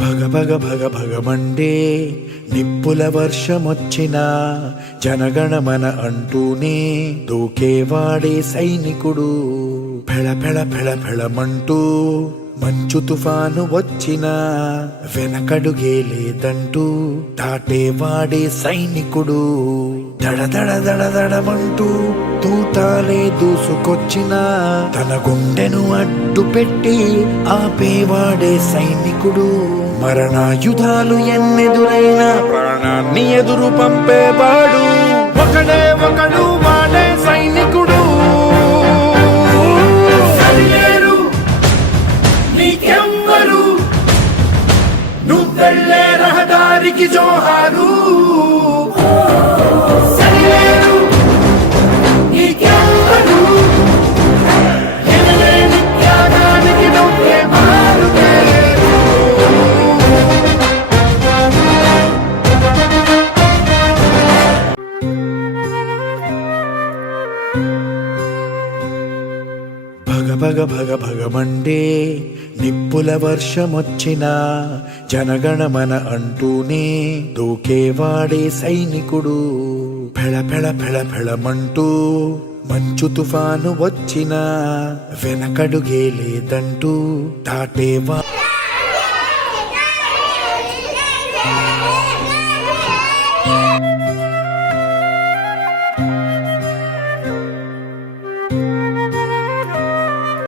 భగ భగ భగ భగమండే నిప్పుల వర్షమొచ్చినా జనగణమన అంటూనే దూకేవాడే సైనికుడు. ఫెళ ఫెళ ఫెళ ఫెళమంటూ మంచు తుఫాను వచ్చినా వెనకడుగే లేదంటూ దాటేవాడే సైనికుడు. దడ దడ దడ దడమంటూ తూటాలే దూసుకొచ్చినా తన గుండెను అడ్డు పెట్టి ఆపేవాడే సైనికుడు. మరణాయుధాలు ఎన్నెదురైనా ప్రాణాన్ని ఎదురు పంపేవాడు ఒకడే ఒకడు, వాడే సైనికుడు. నీకెవ్వరు నువ్వెళ్ళే రహదారికి జోహారు. సరిలేరు నీకెవ్వరు ఎనలేని త్యాగానికి నువ్వే మారుతేరు. భగ భగ భగ భగమండే నిప్పుల వర్షమొచ్చినా జనగణమన అంటూనే దూకేవాడే సైనికుడు. ఫెళ ఫెళ ఫెళ ఫెళమంటూ మంచు తుఫాను వచ్చినా వెనకడుగే లేదంటూ దాటేవా